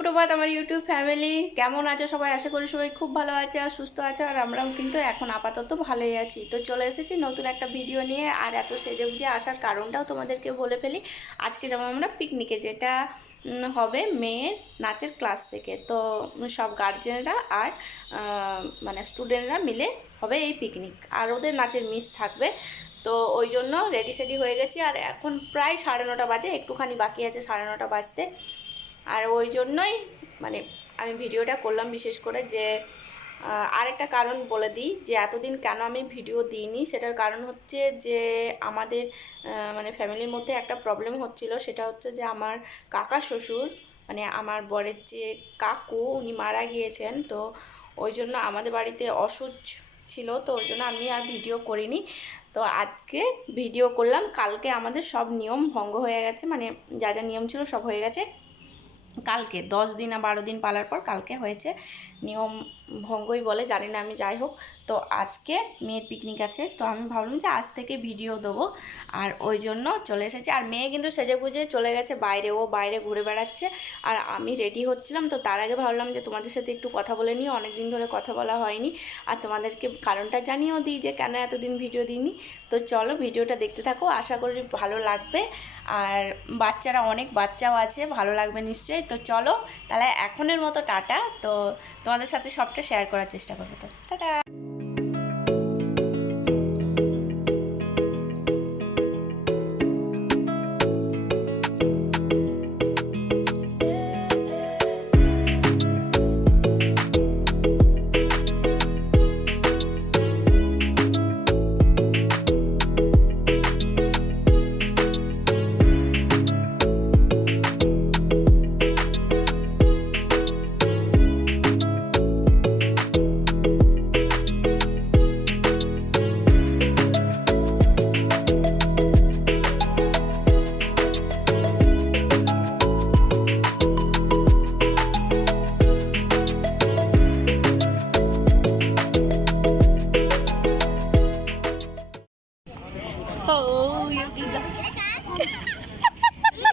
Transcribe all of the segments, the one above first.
সুপ্রভাত আমার YouTube family, কেমন আছো সবাই? আশা করি সবাই খুব ভালো আছে আর সুস্থ আছে। আর আমরাও কিন্তু এখন আপাতত ভালোই আছি। তো চলে এসেছি নতুন একটা ভিডিও নিয়ে। আর এত সেজে গুজে আসার কারণটাও তোমাদেরকে বলে ফেলি। আজকে যাবো আমরা পিকনিকে, যেটা হবে মেয়ের নাচের ক্লাস থেকে। তো সব গার্জেনরা আর মানে স্টুডেন্টরা মিলে হবে এই পিকনিক, আর ওদের নাচের মিস থাকবে। তো ওই জন্য রেডি সেডি হয়ে গেছি। আর এখন প্রায় 9:30 বাজে, একটুখানি বাকি আছে 9:30 বাজতে। আর ওই জন্যই মানে আমি ভিডিওটা করলাম বিশেষ করে। যে আরেকটা কারণ বলে দিই, যে এতদিন কেন আমি ভিডিও দিইনি, সেটার কারণ হচ্ছে যে আমাদের মানে ফ্যামিলির মধ্যে একটা প্রবলেম হচ্ছিল। সেটা হচ্ছে যে আমার কাকা শ্বশুর, মানে আমার বরের যে কাকু, উনি মারা গিয়েছেন। তো ওই জন্য আমাদের বাড়িতে অসুখ ছিল, তো ওই জন্য আমি আর ভিডিও করিনি। তো আজকে ভিডিও করলাম। কালকে আমাদের সব নিয়ম ভঙ্গ হয়ে গেছে, মানে যা যা নিয়ম ছিল সব হয়ে গেছে। কালকে 10 দিন না 12 দিন পালার পর কালকে হয়েছে, নিয়ম ভঙ্গই বলে, জানি না আমি। যাই হোক, তো আজকে মেয়ের পিকনিক আছে, তো আমি ভাবলাম যে আজ থেকে ভিডিও দেবো। আর ওই জন্য চলে এসেছে। আর মেয়ে কিন্তু সেজে গুজে চলে গেছে বাইরে, ও বাইরে ঘুরে বেড়াচ্ছে। আর আমি রেডি হচ্ছিলাম, তো তার আগে ভাবলাম যে তোমাদের সাথে একটু কথা বলে নিই, অনেক দিন ধরে কথা বলা হয়নি। আর তোমাদেরকে কারণটা জানিয়েও দিই যে কেন এতদিন ভিডিও দিইনি। তো চলো ভিডিওটা দেখতে থাকো, আশা করি ভালো লাগবে। আর বাচ্চারা, অনেক বাচ্চাও আছে, ভালো লাগবে নিশ্চয়ই। তো চলো তাহলে এখনের মতো টাটা। তো তোমাদের সাথে সবটা শেয়ার করার চেষ্টা করবো। তো টাটা।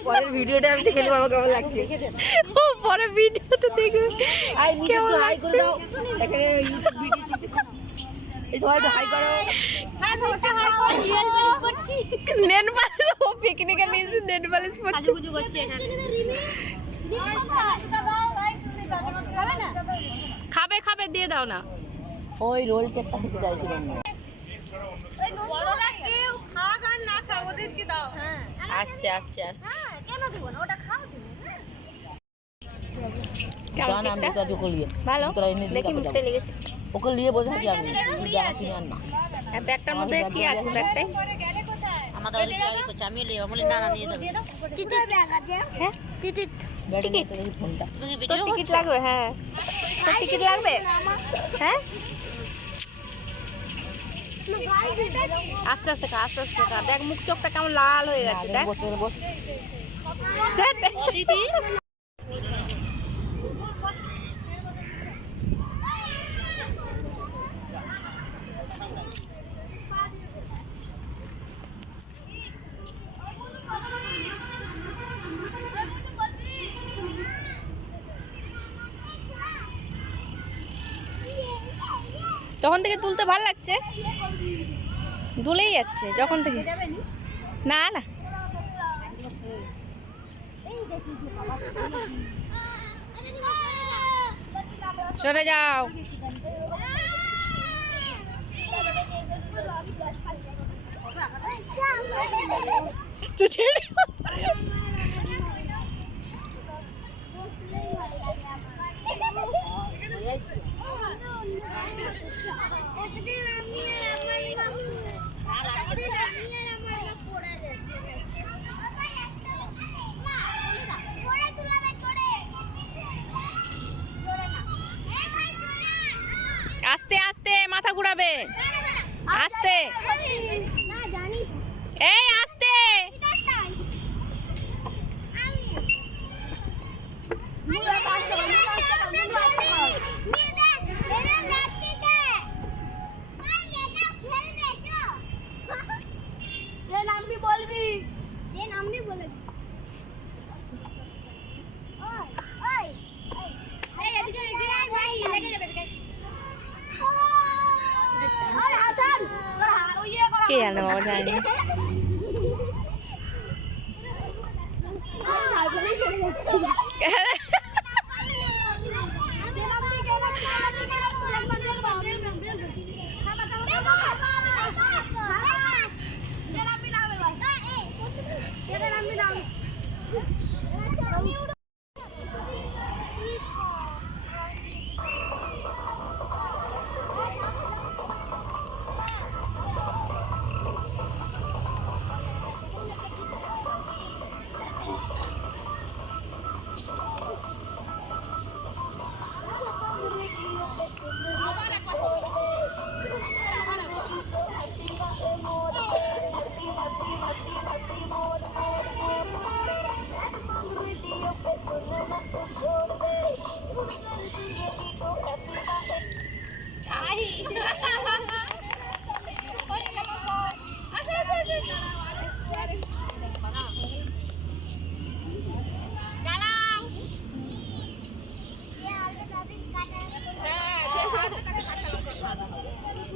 পরের ভিডিওটা আমি দেখে নেবো আমার কেমন লাগছে। ও পরে ভিডিও তো দেখবে কেমন লাগছে। এখানে ইউটিউব ভিডিও দিচ্ছে, এই সবাই একটু হাই করো। নেন পালিশ, ও পিকনিকে নিয়েছে, নেন পালিশ করছে। খাবে খাবে, দিয়ে দাও না। ওই রোল কেকটা খেতে চাইছিলাম না। আসছে আসছে আসছে। কেমন কেকটা? ভালো, দেখি মুখতে লেগেছে। ওকে নিয়ে বসে আছি আমি, কিনে আন না। ব্যাগটার মধ্যে কি আছে? ব্যাগটাই আমাদের ওদিকে আগে তো চামিয়ে লিয়ে বলে না না নিয়ে যাবে। হ্যাঁ, টিকিট ফোনটা তোর টিকিট লাগবে? হ্যাঁ, তোর টিকিট লাগবে। হ্যাঁ, আস্তে আস্তে খা, আস্তে আস্তে খা। দেখ মুখ চোখটা কেমন লাল হয়ে গেছে। দেখ দিদি, তখন থেকে তুলতে ভালো লাগছে, দুলেই যাচ্ছে যখন থেকে। না না, সরে যাও। আস্তে আস্তে, মাথা ঘুরাবে। আস্তে, এই আস্তে। পাওয়া যায় না।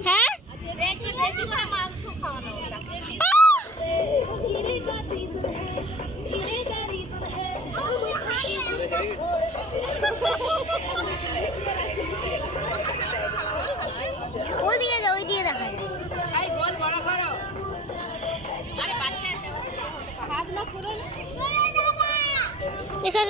হ্যাঁ ওইদিকে যাও, ওইদিকে দেখা যায়। এসব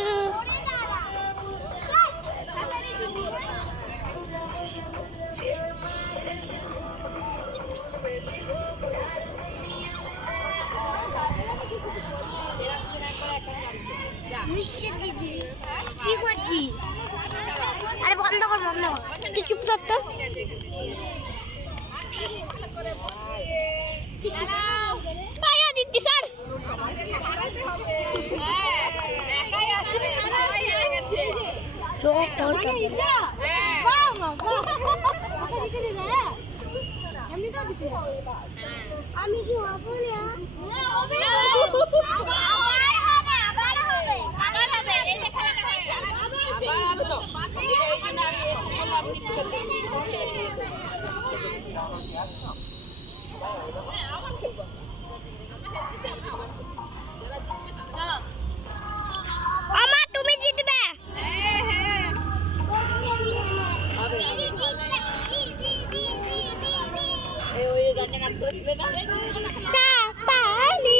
কি করছিস? আরে বন্ধ কর, বন্ধ কর, তুই চুপ থাক তো। আয়া দিদি স্যার, আমি কি হবো না? আমার তুমি জিতবে। চাপালি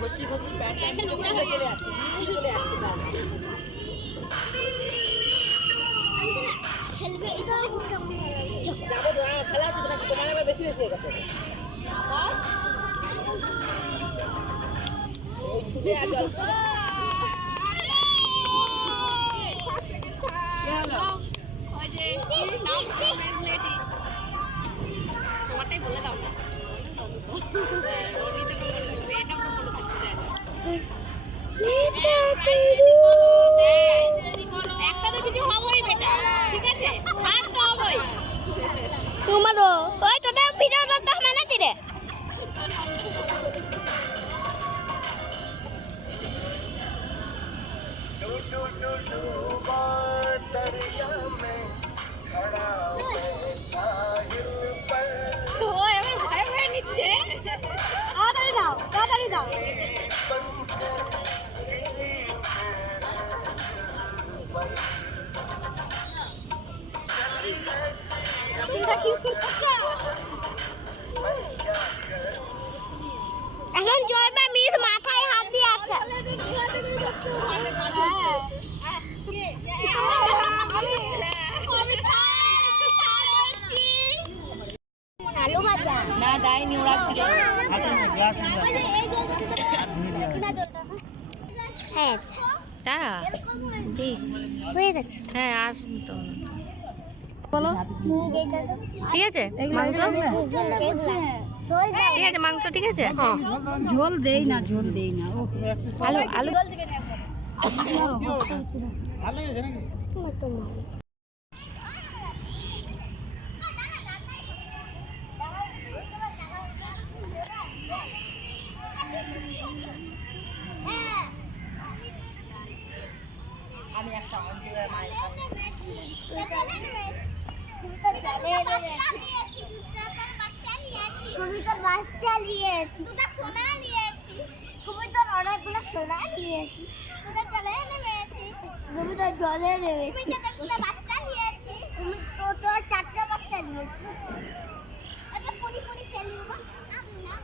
ঘষি ঘষি প্যান্ট নোংরা হয়ে চলে আসছে, চলে আসছে। খেলবে এটা কেমন যাবো তো, খেলা হচ্ছে নাকি তোমার আবার বেশি বেশি হয়ে গেছে। ওই ছুটে আর জল তোমারটাই বলে দাও না। একটা তো কিছু হবই বেটা, ঠিক আছে? হার তো হবই। তোমারও ওই তোদের ভিডিও করতে হবে নাকি রে? ও এবার ভয় ভয় নিচ্ছে। তাড়াতাড়ি দাও, তাড়াতাড়ি দাও। এখন চলবে, মিস মাথায় হাত দিয়ে আছে। আলু ভাজা না দেয়নি, ওরা ছিল। হ্যাঁ তারা ঠিক হয়ে যাচ্ছে। হ্যাঁ আর তো বলো ঠিক আছে মাংস ঠিক আছে মাংস ঠিক আছে ঝোল দেই না, ঝোল দেই না। ও আলু আলু বাচ্চা নিয়েছি, দুটো সোনা নিয়েছি, কবুতর অনেকগুলো সোনা নিয়েছি, দুটো জলে নেমেছি, কবুতর জলে নেমেছি, দুটো বাচ্চা নিয়েছি, তুমি তো চারটে বাচ্চা নিয়েছি। এটা পুরি পুরি খেলি বাবা, না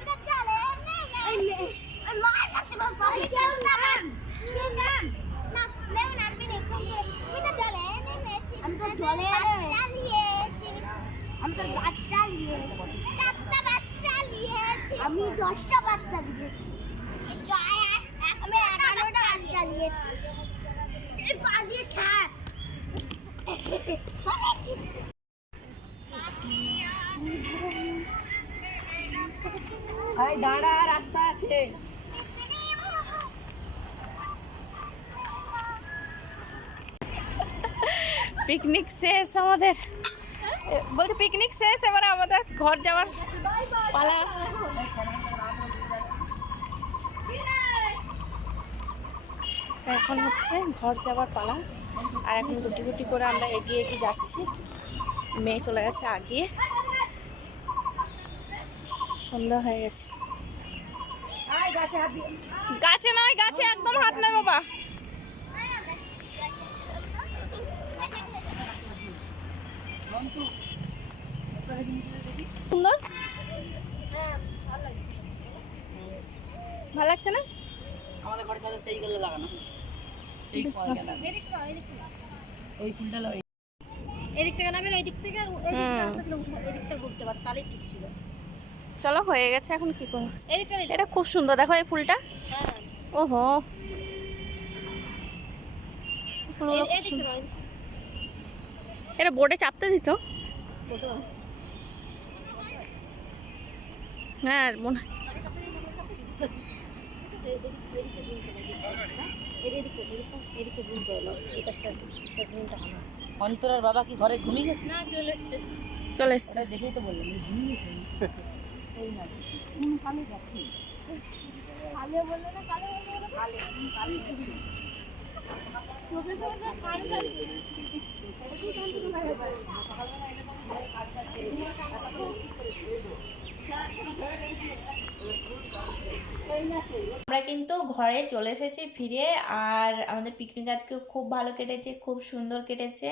এটা চলে নেমে মার কাছে কোন পাবি কেন না না নেমে নামবি না তুমি তো জলে নেমেছি, আমি তো জলে বাচ্চা নিয়েছি, আমি তো বাচ্চা নিয়েছি, চারটা বাচ্চা নিয়েছি, আমি 10টা বাচ্চা দিয়েছি, আমি 11টা বাচ্চা নিয়েছি, এই পা দিয়ে থাক। ভাই দাঁড়া, রাস্তা আছে। পিকনিক শেষ আমাদের, বলছি পিকনিক শেষ, এবারে আমাদের ঘর যাওয়ার পালা। তো এখন হচ্ছে ঘর যাওয়ার পালা, আর এখন গুটি গুটি করে আমরা এগিয়ে এগিয়ে যাচ্ছি। মেয়ে চলে গেছে আগিয়ে, সন্ধ্যা হয়ে গেছে। গাছে নয়, গাছে একদম হাত নয় বাবা। সুন্দর, ভালো লাগছে না? আমাদের ঘরের সাথে সেইগুলো লাগানো হয়েছে, সেই কলটা লাগানো। ওই ফুলটা এদিক থেকে নামেন, ওই দিক থেকে এদিক থেকে ঘুরতে পারতো, তাহলেই ঠিক ছিল। চলো হয়ে গেছে, এখন কি করবো? এদিকটা এটা খুব সুন্দর, দেখো এই ফুলটা। হ্যাঁ, ওহো, এদিকটা নয়, এটা বোর্ডে চাপতে দিত। হ্যাঁ মনে হয়। অন্তরার বাবা কি ঘরে ঘুমিয়ে গেছে? না, চলে এসছে। চলে এসছে। দেখেই তো বললাম ঘুমিয়ে গেছে। এই না কালে যাচ্ছি, কালে বললে না, কালে বললে কালে কালে আমরা কিন্তু ঘরে চলে এসেছি ফিরে, আর আমাদের পিকনিক আজকে খুব ভালো কেটেছে, খুব সুন্দর কেটেছে।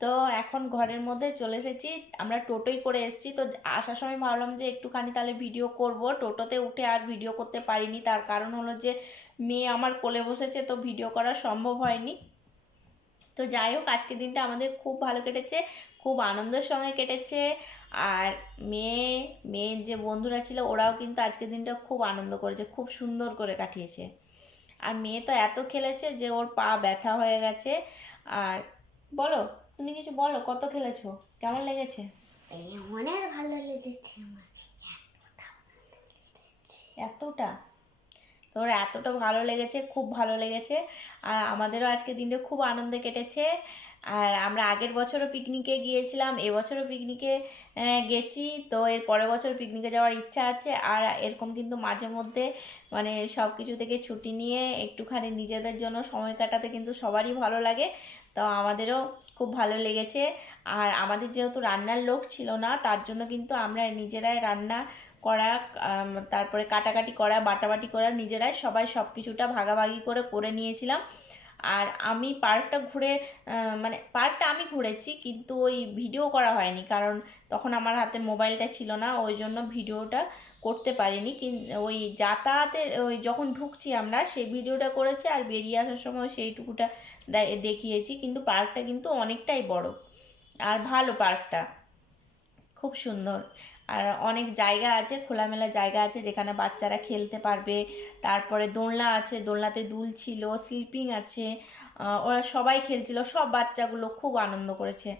তো এখন ঘরের মধ্যে চলে এসেছি, আমরা টোটোই করে এসেছি। তো আসার সময় ভাবলাম যে একটুখানি তাহলে ভিডিও করব, টোটোতে উঠে আর ভিডিও করতে পারিনি, তার কারণ হলো যে মেয়ে আমার কোলে বসেছে, তো ভিডিও করা সম্ভব হয়নি। তো যাই হোক, আজকের দিনটা আমাদের খুব ভালো কেটেছে, খুব আনন্দের সঙ্গে কেটেছে। আর মেয়ের যে বন্ধুরা ছিল ওরাও কিন্তু আজকের দিনটা খুব আনন্দ করেছে, খুব সুন্দর করে কাটিয়েছে। আর মেয়ে তো এত খেলেছে যে ওর পা ব্যথা হয়ে গেছে। আর বলো, তুমি কিছু বলো, কত খেলেছো, কেমন লেগেছে? অনেক ভালো লেগেছে আমার, এতটা? তোর এতটা ভালো লেগেছে, খুব ভালো লেগেছে। আর আমাদেরও আজকে দিনটা খুব আনন্দে কেটেছে। আর আমরা আগের বছরও পিকনিকে গিয়েছিলাম, এবছরও পিকনিকে গেছি। তো এর পরের বছর পিকনিকে যাওয়ার ইচ্ছা আছে। আর এরকম কিন্তু মাঝে মধ্যে মানে সব কিছু থেকে ছুটি নিয়ে একটুখানি নিজেদের জন্য সময় কাটাতে কিন্তু সবারই ভালো লাগে। তো আমাদেরও খুব ভালো লেগেছে। আর আমাদের যেহেতু রান্নার লোক ছিল না, তার জন্য কিন্তু আমরা নিজেরাই রান্না করা, তারপরে কাটাকাটি করা, বাটাবাটি করা, নিজেরাই সবাই সব কিছুটা ভাগাভাগি করে করে নিয়েছিলাম। আর আমি পার্কটা ঘুরে, মানে পার্কটা আমি ঘুরেছি, কিন্তু ওই ভিডিও করা হয়নি, কারণ তখন আমার হাতে মোবাইলটা ছিল না, ওই জন্য ভিডিওটা করতে পারিনি। ওই যাতায়াতে ওই যখন ঢুকছি আমরা সেই ভিডিওটা করেছি, আর বেরিয়ে আসার সময় সেইটুকুটা দেখিয়েছি। কিন্তু পার্কটা কিন্তু অনেকটাই বড় আর ভালো, পার্কটা খুব সুন্দর। আর অনেক জায়গা আছে, খোলামেলা জায়গা আছে যেখানে বাচ্চারা খেলতে পারবে। তারপরে দোলনা আছে, দোলনাতে দুলছিল, স্লিপিং আছে, ওরা সবাই খেলছিল, সব বাচ্চাগুলো খুব আনন্দ করেছে।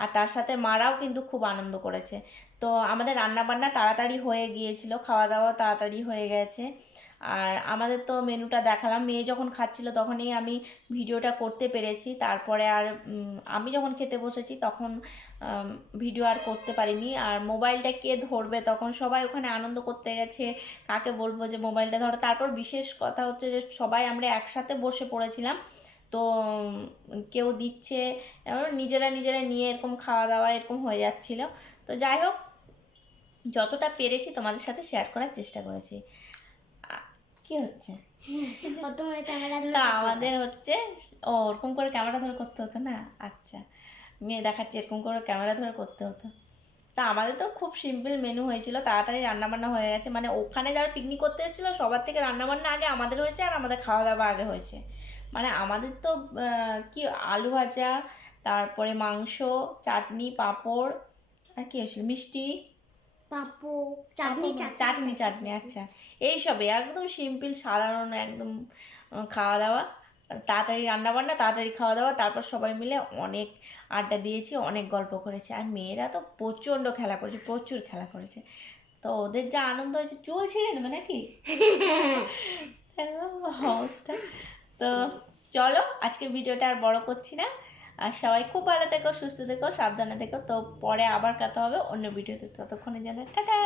আর তার সাথে মারাও কিন্তু খুব আনন্দ করেছে। তো আমাদের রান্না বান্না তাড়াতাড়ি হয়ে গিয়েছিল, খাওয়া দাওয়া তাড়াতাড়ি হয়ে গেছে। আর আমাদের তো মেনুটা দেখালাম, মেয়ে যখন খাচ্ছিল তখনই আমি ভিডিওটা করতে পেরেছি। তারপরে আর আমি যখন খেতে বসেছি তখন ভিডিও আর করতে পারিনি। আর মোবাইলটা কে ধরবে, তখন সবাই ওখানে আনন্দ করতে গেছে, কাকে বলবো যে মোবাইলটা ধরো। তারপর বিশেষ কথা হচ্ছে যে সবাই আমরা একসাথে বসে পড়েছিলাম, তো কেউ দিচ্ছে, এবার নিজেরা নিজেরা নিয়ে এরকম খাওয়া দাওয়া এরকম হয়ে যাচ্ছিল। তো যাই হোক, যতটা পেরেছি তোমাদের সাথে শেয়ার করার চেষ্টা করেছি। কি হচ্ছে? তোমার ক্যামেরা ধরে তা আমাদের হচ্ছে ওরকম করে ক্যামেরা ধরে করতে হতো না? আচ্ছা, মেয়ে দেখাচ্ছে এরকম করে ক্যামেরা ধরে করতে হতো। তা আমাদের তো খুব সিম্পল মেনু হয়েছিল, তাড়াতাড়ি রান্নাবান্না হয়ে গেছে। মানে ওখানে যারা পিকনিক করতে এসেছিলো সবার থেকে রান্নাবান্না আগে আমাদের হয়েছে, আর আমাদের খাওয়া দাওয়া আগে হয়েছে। মানে আমাদের তো কি আলু ভাজা, তারপরে মাংস, চাটনি, পাঁপড়, আর কি হয়েছিল, মিষ্টি, পাপু চাটনি চাটনি চাটনি আচ্ছা, এইসবে একদম সিম্পল সাধারণ একদম খাওয়া দাওয়া, তাড়াতাড়ি রান্নাবান্না, তাড়াতাড়ি খাওয়া দাওয়া, তারপর সবাই মিলে অনেক আড্ডা দিয়েছি, অনেক গল্প করেছে। আর মেয়েরা তো প্রচণ্ড খেলা করেছে, প্রচুর খেলা করেছে। তো ওদের যা আনন্দ হয়েছে চুল ছিঁড়ে নেবে নাকি এরকম অবস্থা। তো চলো আজকের ভিডিওটা আর বড় করছি না, আর সবাই খুব ভালো থেকো, সুস্থ থেকো, সাবধানে থেকো। তো পরে আবার কথা হবে অন্য ভিডিওতে, ততক্ষণের জন্য টাটা।